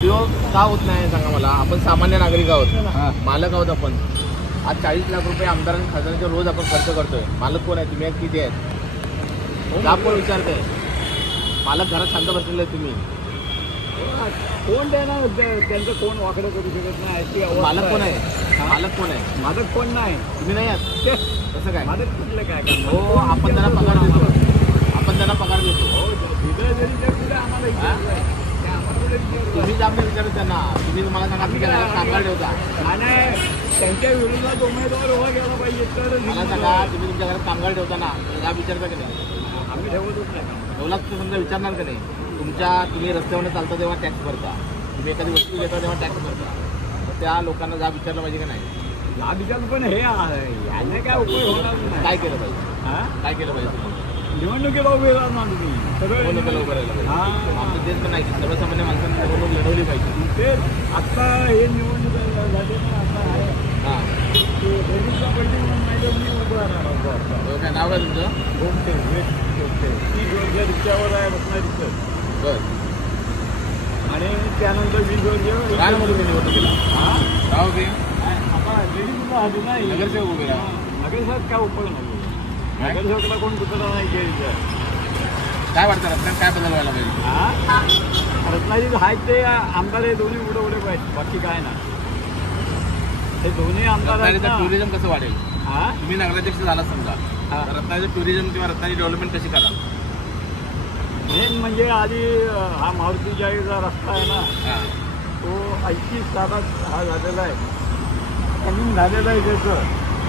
उपयोग का होत नाही सांगा मला. आपण सामान्य नागरिक आहोत, मालक आहोत आपण. आज 40 लाख रुपये आमदारांच्या खजान्याचे रोज आपण खर्च करतोय. मालक कोण आहे? तुम्ही किती आहेत? का कोण विचारतंय? मालक घरात शांत बसलेले तुम्ही. कोण देणार? त्यांचं कोण वाकडं करू शकत नाही. मालक कोण आहे? मालक कोण आहे? मालक कोण नाही. तुम्ही नाही आहात. कसं काय? मालक कुठलं काय? हो, आपण त्यांना पगार देतो. आपण त्यांना पगार देतो. तुम्ही जाऊन विचारत त्यांना. तुम्ही तुम्हाला सांगा की कामगार ठेवता. आणि त्यांच्या विरोधात उमेदवार उभा केला पाहिजे तर मला सांगा, तुम्ही तुमच्या घरात कामगार ठेवता ना, जा विचारता की नाही? आम्ही ठेवतच नाही. ठेवला तर समजा विचारणार का नाही? तुम्ही रस्त्यावर चालता तेव्हा टॅक्स भरता, तुम्ही एखादी वस्तू घेता तेव्हा टॅक्स भरता. तर त्या लोकांना जा विचारलं पाहिजे का नाही? हा विचार पण हे याने काय उपयोग होणार नाही. काय केलं पाहिजे? काय केलं पाहिजे? निवडणुकीला उभे राहणार तुम्ही सगळं निवडणुकीला उभं राहिलं पाहिजे. आमचं तेच पण नाही की सर्वसामान्य माणसांनी निवडणूक लढवली पाहिजे. ते आत्ता हे निवडणूक झाले ना, आता आहे हां, म्हणून मॅडम मी उभं राहणार. काय नाव काय तुमचं? गोमटे गोमटे 30 वर्ष रिक्षावर आहे रत्नागिरीचं. बरं. आणि त्यानंतर 20 वर्ष काय नंबर तुम्ही निवडणुकीला? हां राव बी आता लेडीजला हजर नाही. नगरसेवक उभे राहा. नगरसेवक काय उपयोग नाही. नगरसेवकला कोण कुठं नाही केलं. काय वाटतं रस्त्यात काय बदल व्हायला पाहिजे? हां रत्नागिरीत आहेत ते आमदार हे दोन्ही उडवले पाहिजे, बाकी काय ना. हे दोन्ही आमदार आहेत ना. टुरिझम कसं वाढेल? हां तुम्ही नगराध्यक्ष झाला समजा, रत्नागिरीचं टुरिझम किंवा रत्नागिरी डेव्हलपमेंट कशी कराल? मेन म्हणजे आधी हा मारुती जाईचा रस्ता आहे ना, तो 80 सालात हा झालेला आहे. कमी झालेला आहे त्याचं,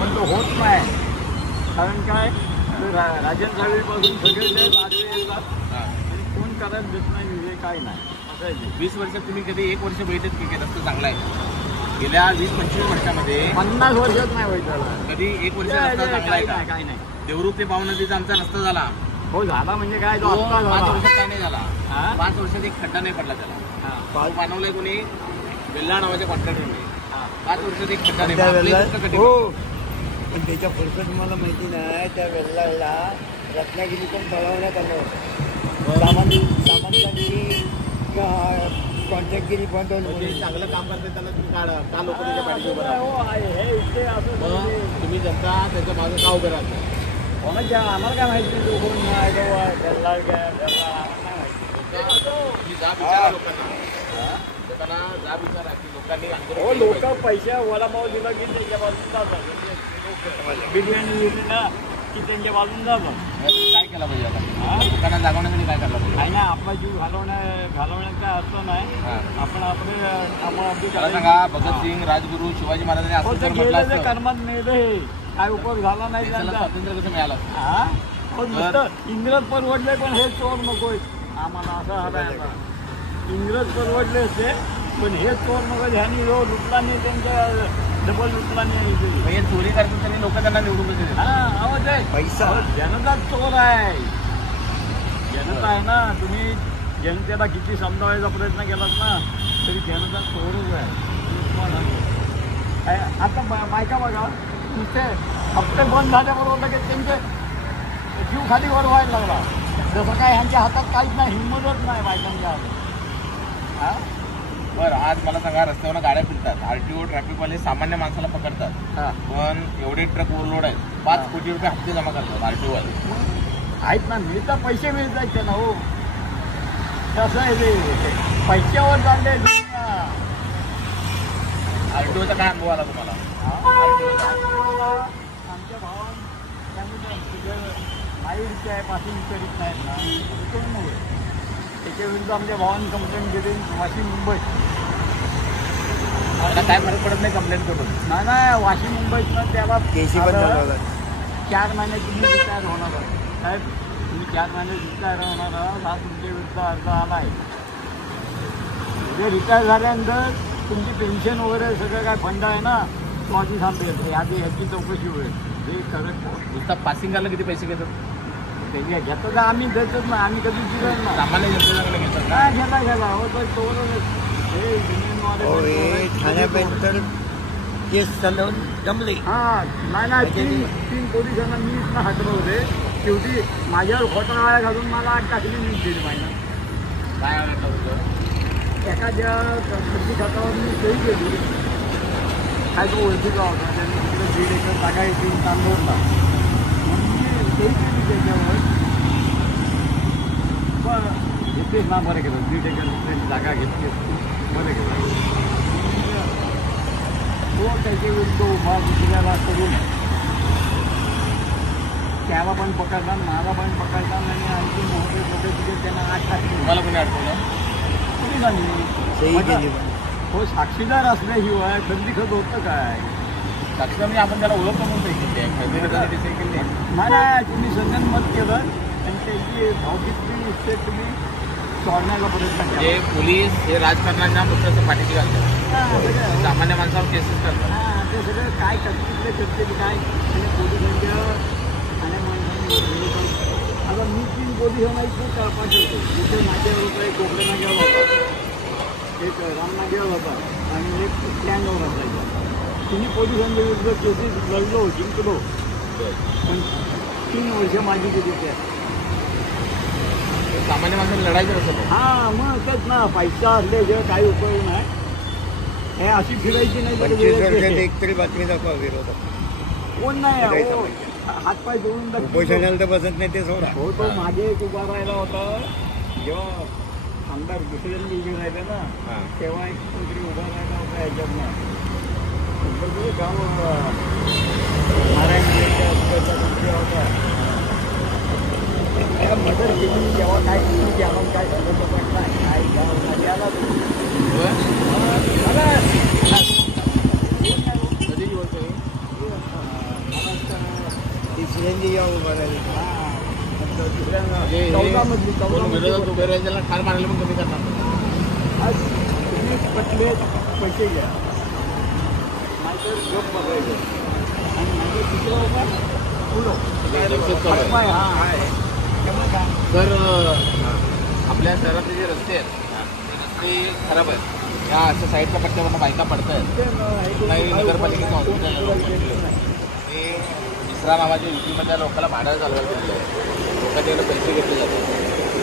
पण तो होत नाही. कारण काय, राजन साहेबांपासून सगळे ते आडवे येतात आणि कोण करायला देत नाही. म्हणजे काय नाही असं आहे. 20 वर्षात तुम्ही कधी एक वर्ष बघितलं की रस्ता चांगला आहे? गेल्या 20-25 वर्षामध्ये 50 वर्षात नाही व्हायचा कधी एक वर्ष रस्ता चांगला आहे का? काय नाही. देवरुख ते पाव नदीचा आमचा रस्ता झाला. हो झाला म्हणजे काय, तो तो आत्ता 5 झाला. वर्षात काय नाही झाला. हां? 5 वर्षात एक खड्डा नाही पडला त्याला. पाव बनवलाय कोणी? वेल्ला नावाच्या कॉन्ट्रॅक्टरने. 5 वर्षात एक खड्डा नाही. आपले रस्ते कधी हो, पण त्याच्या पुढचं तुम्हाला माहिती नाही. त्या वेल्लाला रत्नागिरीतून पळवण्यात आलं होतं. सामंतांची कॉन्ट्रॅक्टगिरी बंद म्हणजे होती. चांगलं काम करते त्यांना तुम्ही का लोक त्याच्या पाठीशी उभं राहतात? हो आहे हे इथे असं. मग तुम्ही जनता त्याच्या मागे का उभे राहता? आम्हाला काय माहिती तो कोण नाही तो वेल्ला काय आम्हाला नाही माहिती. तुम्ही जा विचारा लोकांना जा विचारा की लोकांनी आंदोलन हो, केलं लोक पाहिजे. पैसे वडापाव दिला की त्यांच्या बाजून जातात. बिर्याणी दिली ना की त्यांच्या बाजून जातात. काय केलं पाहिजे आता? लोकांना जागवण्यासाठी काय करायला पाहिजे? काही नाही, आपला जीव घालवण्यात काय अर्थ नाही. आपण आपले मला सांगा, भगतसिंग, राजगुरू, शिवाजी महाराजांनी असं जर म्हटलं गेलेलं असतं, कर्मात मिळते. काय उपयोग झाला नाही देशाला त्यांचा. स्वातंत्र्य कसं मिळालं? हा हो, नुसतं इंग्रज परवडले पण हे चोर नकोय आम्हाला. असं हवं आहे आता. इंग्रज परवडले असते पण हे चोर नको. ह्यानी जो लुटला नाही त्यांच्या डबल लुटला नाही. हे चोरी करतात त्यांनी लोक त्यांना निवडून देतात. हा आवाज आहे. पैसा जनता चोर आहे. जनता आहे ना. तुम्ही जनतेला किती समजावायचा प्रयत्न केलात ना तरी जनता चोरच आहे. आता बायका बघा, नुसते हप्ते बंद झाल्याबरोबर लगेच त्यांचे जीव खाली वर व्हायला लागला. जसं काय ह्यांच्या हातात काहीच नाही, हिंमतच नाही बायकांच्या हातात. हा बरं, आज मला सांगा, रस्त्यावर गाड्या फिरतात, RTO ट्रॅफिकवाले सामान्य माणसाला पकडतात, पण एवढे ट्रक ओव्हरलोड आहेत, 5 कोटी रुपये हप्ते जमा करतात RTO वाले. आहेत ना, मिळतात, पैसे मिळतात त्यांना. हो कसं आहे ते, पैशावर चालले. RTOचा काय अनुभव आला तुम्हाला? आमच्या भावान नाईटचे आहे, पासिंग करीत नाहीत ना, त्याच्यामुळे त्याच्या विरुद्ध आमच्या भावांनी कंप्लेंट केली. वाशिम मुंबई आता काय फरक पडत नाही कंप्लेंट करून? नाही वाशिम मुंबईतनं त्याला 4 महिने तुम्ही रिटायर होणार आहात साहेब. तुम्ही 4 महिने रिटायर होणार आहात. हा तुमच्या विरुद्ध अर्ज आला आहे. म्हणजे रिटायर झाल्यानंतर तुमची पेन्शन वगैरे सगळं काय फंड आहे ना, तो आधी थांबेल. याची चौकशी होईल. हे खरं नुसता पासिंग करायला किती पैसे घेतात? ते घेतो का? आम्ही देतच ना, आम्ही कधी दिलं ना. सामान्य जनतेच्याकडे घेतात का? काय घ्यायला हो तर चोरच. हे ठाण्यापर्यंत केस चालवून जमले. हां नाही 3 पोलिसांना मी इथनं हटवलं होते. शेवटी माझ्यावर खोटा आळा घालून मला आत टाकली. मी 1.5 महिना. काय वाटलं होतं? एखाद्या खर्ची खातावर मी सही केली, काय तो ओळखीचा होता, त्यांनी तिकडे 1.5 एकर जागा येते तांदूरला, म्हणून मी सही केली त्याच्यावर. पण घेतलीच ना, बरं केलं, 1.5 एकर त्यांची जागा घेतली, बरं केलं. तो त्याच्या विरुद्ध उभा दुसऱ्याला करून त्याला पण पकडला, मला पण पकडला, आणि आणखी मोठे तिथे त्यांना 8 टाकले. तुम्हाला कोणी अडवलं? सही केली. हो, साक्षीदार असल्याशिवाय खंदी खत होतं काय? साक्षीदार म्हणजे आपण त्याला ओळखतो म्हणून सही केली आहे, खरेदी करताना सही केली आहे. नाही, तुम्ही संगनमत केलं आणि त्याची भावकीची इस्टेट तुम्ही सोडण्याचा प्रयत्न म्हणजे केला. पोलीस हे राजकारणाच्या पुस्तकाचं पाठीशी घालतात, सामान्य माणसावर केसेस करतात. हां, ते सगळं काय तिथले चर्चेचे काय आणि पोलिसांच्या आणि आता मी 3 पोलिसांना इथून पाठवतो. तिथे नाग्यावर होता, एक कोकणे नाग्यावर होता, एक राम नाग्यावर होता आणि एक स्टँडवर असायचा. तिन्ही पोलिसांच्या विरुद्ध केसेस लढलो, जिंकलो, पण 3 वर्ष माझी गेली त्या. सामान्य माणसाला लढायचं असं. हां, मग तेच ना, पैसा असल्याशिवाय काही उपयोग नाही. हे अशी फिरायची नाही तर 25 वर्षात वेळेत एक तरी बातमी दाखवा विरोधात. कोण नाही अहो, हातपाय जोडून उपोषणाला तर बसत नाही ते सोडा. हो, तो मागे एक उभा राहिला होता, जेव्हा आमदार दुसऱ्यांनी उभे राहिले ना, हां. तेव्हा एक कोणतरी उभा राहिला होता ह्याच्यातनं. गाव नारायण होता, त्या मदत केली, जेव्हा काय केली की आपण काय झालं पण काय गाव नद्याला कधी बोलतोय तिसऱ्यांदी या उभा राहिली. म्हणजे 14 कोण विरोधात उभे राहील त्याला ठार मारायला पण कमी करणार. आज तुम्ही पटले पैसे घ्या, नाहीतर गप बघायचं आणि माझं दुसरं उभा पुढं दहशत हां. तर आपल्या शहरातले जे रस्ते आहेत ते रस्ते खराब आहेत. या अशा साईडच्या पट्ट्यावरनं बायका पडत आहेत. नाही नगरपालिकेचं हॉस्पिटल ते मिश्रा नावाच्या युतीमधल्या लोकांना भाड्याला चालवायला दिलं आहे. लोकांच्याकडे पैसे घेतले जातात.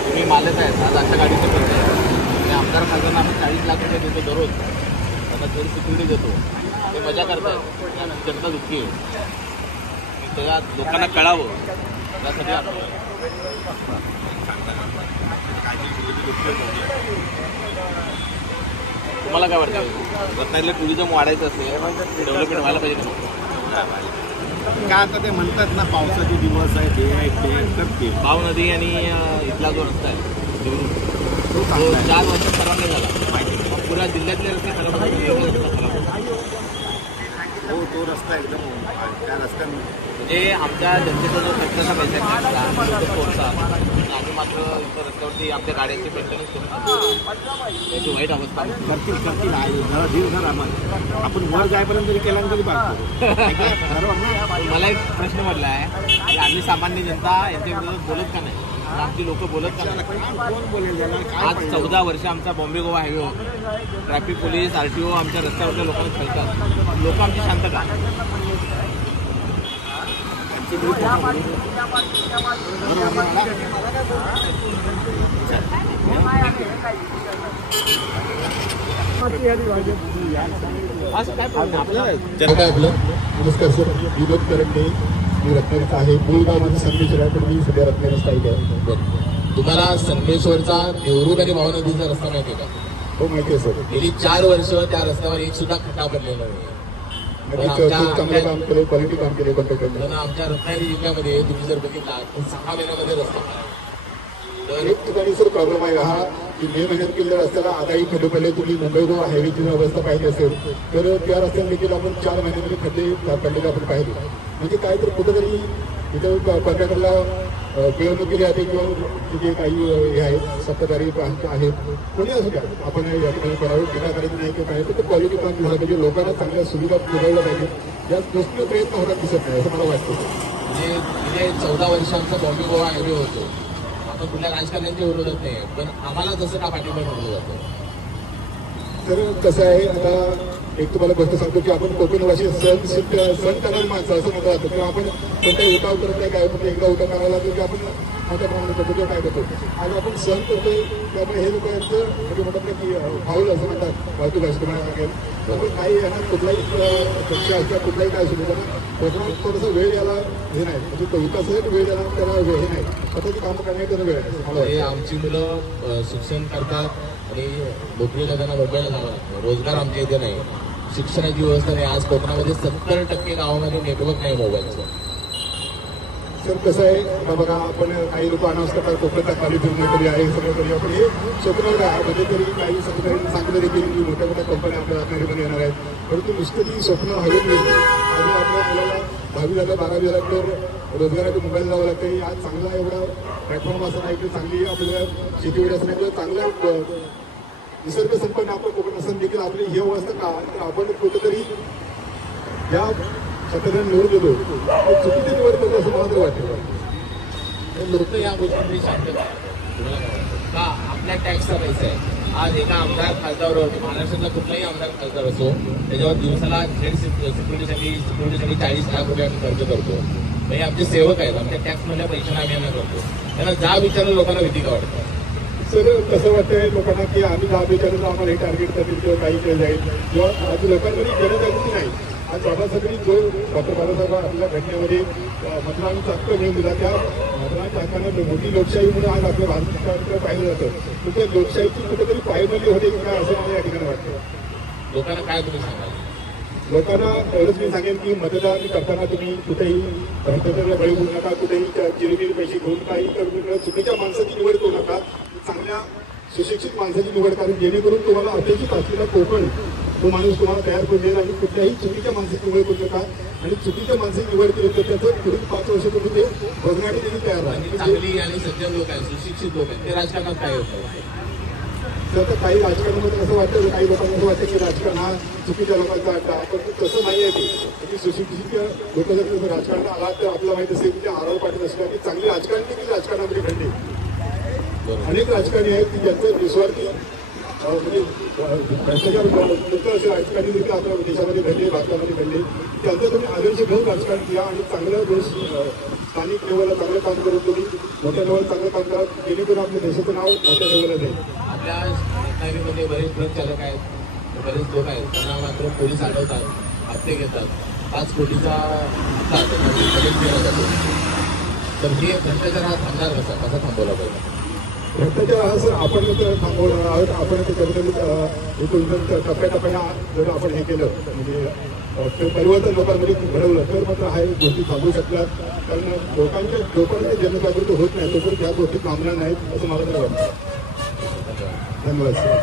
तुम्ही मालक आहेत, आज अशा गाडीचे पैसे आहेत आणि आमदार खासदारांना आम्ही 40 लाख रुपये देतो दररोज, त्यांना थोडी सिक्युरिटी देतो, ते मजा करतात. जनता दुःखी आहे, सगळ्या लोकांना कळावं त्यासाठी आणलं. तुम्हाला काय वाटतं, रत्नागिरीला टुरिझम वाढायचं असेल, डेव्हलपमेंट व्हायला पाहिजे का? काय आता ते म्हणतात ना, पावसाचे दिवस आहेत, हे आहेत, ते करतील. भाव नदी आणि इथला जो रस्ता आहे तो चांगला आहे. 4 वर्षात खराब नाही झाला. मग पुऱ्या जिल्ह्यातले रस्ते खराब झाले. हो, तो रस्ता एकदम त्या रस्त्याने म्हणजे आमच्या जनतेचा जो खर्चाचा पैसा आहे आम्ही मात्र इथं रस्त्यावरती आमच्या गाड्यांची मेंटेनन्स करून त्याची वाईट अवस्था आहे. करतील जरा धीर धर आम्हाला. आपण वर जायपर्यंत तरी केल्यानंतर तरी पाहतो. मला एक प्रश्न पडला आहे की आम्ही सामान्य जनता यांच्या विरोधात बोलत का नाही, आमची लोक बोलत का नाही? कोण बोलेल त्याला? काय आज 14 वर्ष आमचा बॉम्बे गोवा हायवे होतो, ट्रॅफिक पोलीस RTO आमच्या रस्त्यावरच्या लोकांना खेळतात, लोक आमची शांत का? असं काय प्रॉब्लेम आपल्याला काय आपलं नमस्कार सर, विनोद करंडे, मी रत्नागिरीचा आहे. मूळ गाव माझं संदेश्वर आहे, पण मी सध्या रत्नागिरी स्थायिक आहे. तुम्हाला संगमेश्वरचा नेहरू आणि भाव नदीचा रस्ता माहिती आहे का? हो माहिती आहे सर. गेली 4 वर्ष त्या रस्त्यावर एक सुद्धा खड्डा पडलेला नाही. आणि खूप चांगलं काम केलं, क्वालिटी काम केलं कॉन्ट्रॅक्टरने. पण आमच्या रत्नागिरी जिल्ह्यामध्ये तुम्ही जर बघितला तर 6 महिन्यामध्ये रस्ता तर एक ठिकाणी सर प्रॉब्लेम आहे हा की मे महिन्यात केलेल्या रस्त्याला आताही खड्डे पडले. तुम्ही मुंबई गोवा हायवेची अवस्था पाहिली असेल तर त्या रस्त्याला देखील आपण 4 महिन्यामध्ये खड्डे पडलेले आपण पाहिले. म्हणजे काय तर कुठेतरी इथं कॉन्ट्रॅक्टरला पिळवणुकीला जाते किंवा तिथे काही हे आहेत सत्ताधारी आहेत, कोणी असू द्या, आपण या ठिकाणी करावं. टीका करायची नाही किंवा काय तर क्वालिटी काम झालं पाहिजे, लोकांना चांगल्या सुविधा पुरवल्या पाहिजे. या गोष्टी प्रयत्न होतात दिसत नाही असं मला वाटतं. म्हणजे गेले 14 वर्ष आमचा बॉम्बे गोवा हायवे होतो. आपण कुठल्या राजकारण्यांच्या विरोधात नाही, पण आम्हाला जसं का पाठिंबा ठरवलं जातं. तर कसं आहे, आता एक तुम्हाला गोष्ट सांगतो की आपण कोकणवासी सण करणारी माणसं असं म्हणतो जातं किंवा आपण कोणताही उठाव करत नाही काय पण एकदा उठाव करायला लागतो की आपण मोठ्या प्रमाणात करतो किंवा काय करतो. आज आपण सण करतोय त्यामुळे हे लोक यांचं म्हणजे म्हणतात ना की फाऊल असं म्हणतात वाहतूक असं सांगेल. त्यामुळे काही यांना कुठलाही पक्ष किंवा कुठलाही काय सुरू त्यांना कोकणात थोडंसं वेळ यायला हे नाही म्हणजे तो विकासासाठी वेळ द्यायला त्याला हे नाही स्वतःची कामं करण्यासाठी त्यांना वेळ नाही मला हे आमची मुलं शिक्षण करतात आणि नोकरीला त्यांना मुंबईला जावं लागतं. रोजगार आमच्या इथे नाही, शिक्षणाची व्यवस्था नाही. आज कोकणामध्ये 70% गावामध्ये नेटवर्क नाही मोबाईलचं. सर कसं आहे आता बघा आपण काही लोक अनाऊन्स करतात कोकणात खाली फिरणं कधी आहे सगळं कधी आपण हे स्वप्नावर आहे म्हणजे तरी काही संघटनांनी सांगितलं देखील की मोठ्या मोठ्या कंपन्या आपल्या रत्नागिरीमध्ये येणार आहेत. परंतु नुसतं ती स्वप्न हवेत नाही. अजून आपल्या मुलाला 10वी झालं 12वी झालं तर रोजगाराच्या मुंबईला जावं लागतं. आज चांगला एवढा प्लॅटफॉर्म असं नाही की चांगली आपल्याला शेतीवेळी असं नाही किंवा चांगला निसर्ग संपन्न आपलं कोकण असं देखील आपली ही अवस्था का तर आपण कुठेतरी या स्वतःला निवड देतो चुकीची निवड करतो असं मला तर वाटतं. लोक या गोष्टींनी शांत का आपल्या टॅक्सचा पैसा आहे. आज एका आमदार खासदारावर महाराष्ट्रातला कुठलाही आमदार खासदार असो त्याच्यावर दिवसाला थेट सिक्युरिटीसाठी 40 लाख रुपये आम्ही खर्च करतो. म्हणजे आमचे सेवक आहेत, आमच्या टॅक्समधल्या पैशाने आम्ही यांना करतो. त्यांना जा विचारलं लोकांना भीती का वाटतं. सर कसं वाटतंय लोकांना की आम्ही 10 विचारलं तर आम्हाला हे टार्गेट करतील किंवा काही केलं जाईल किंवा आज लोकांमध्ये जनजागृती नाही. आज बाबासाहेबांनी जो डॉक्टर बाबासाहेब आपल्या घटनेमध्ये मतदानाचा हक्क मिळून दिला त्या मतदानाच्या हक्कानं मोठी लोकशाही म्हणून आज आपल्या भारताकडे पाहिलं जातं. तर त्या लोकशाहीची कुठेतरी पायमल्ली होते की काय असं मला या ठिकाणी वाटतं. लोकांना काय तुम्ही सांगाल. लोकांना एवढंच मी सांगेन की मतदान करताना तुम्ही कुठेही भ्रष्टाचाराला बळी होऊ नका, कुठेही चिरगिरी पैसे घेऊन काही करू नका, चुकीच्या माणसाची निवड करू नका, चांगल्या सुशिक्षित माणसाची निवड करून जेणेकरून तुम्हाला अपेक्षित असलेला कोकण तो माणूस तुम्हाला तयार करून देईल आणि कुठल्याही चुकीच्या माणसाची निवड करू नका. आणि चुकीच्या माणसाची निवड केली तर त्याचं पुढील 5 वर्ष तुम्ही ते बघण्यासाठी त्यांनी तयार राहा. चांगली आणि सज्जन लोक आहेत, सुशिक्षित लोक आहेत, ते राजकारणात काय होतं. तर काही राजकारणामध्ये असं वाटतं काही लोकांना असं वाटतं की राजकारण हा चुकीच्या लोकांचा अड्डा पण तसं नाही आहे. ते सुशिक्षित लोक जर तसं राजकारणात आला तर आपल्याला माहित असेल की ते आरोप पाठवत असल्या की चांगली राजकारण देखील राजकारणामध्ये घडले. अनेक राजकारणी आहेत की ज्यांचं निस्वार्थी म्हणजे भ्रष्टाचार मुक्त असे राजकारणी देखील आपल्या देशामध्ये घडले, भारतामध्ये घडले. त्यांचा तुम्ही आदर्श घेऊन राजकारण केला आणि चांगलं देश स्थानिक लेवलला चांगलं काम करून तुम्ही मोठ्या लेवल चांगलं काम करा जेणेकरून आपल्या देशाचं नाव मोठ्या लेवलला जाईल. आपल्या रत्नागिरीमध्ये बरेच ट्रक चालक आहेत, बरेच लोक आहेत, त्यांना मात्र पोलीस अडवतात, हप्ते घेतात, 5 कोटीचा हप्ता केला जातो. तर हे भ्रष्टाचार हा थांबणार कसा थांबवला पाहिजे. भ्रष्टाचार हा सर आपण तर थांबवणार आहोत. आपण त्याच्याबद्दल टप्प्याटप्प्याने जर आपण हे केलं म्हणजे परिवर्तन लोकांमध्ये घडवलं तर मात्र हा गोष्टी थांबवू शकतात. कारण लोकांच्या जनजागृती होत नाही तोपर्यंत ह्या गोष्टी थांबणार नाहीत असं मला तर वाटतं. धन्यवाद सर.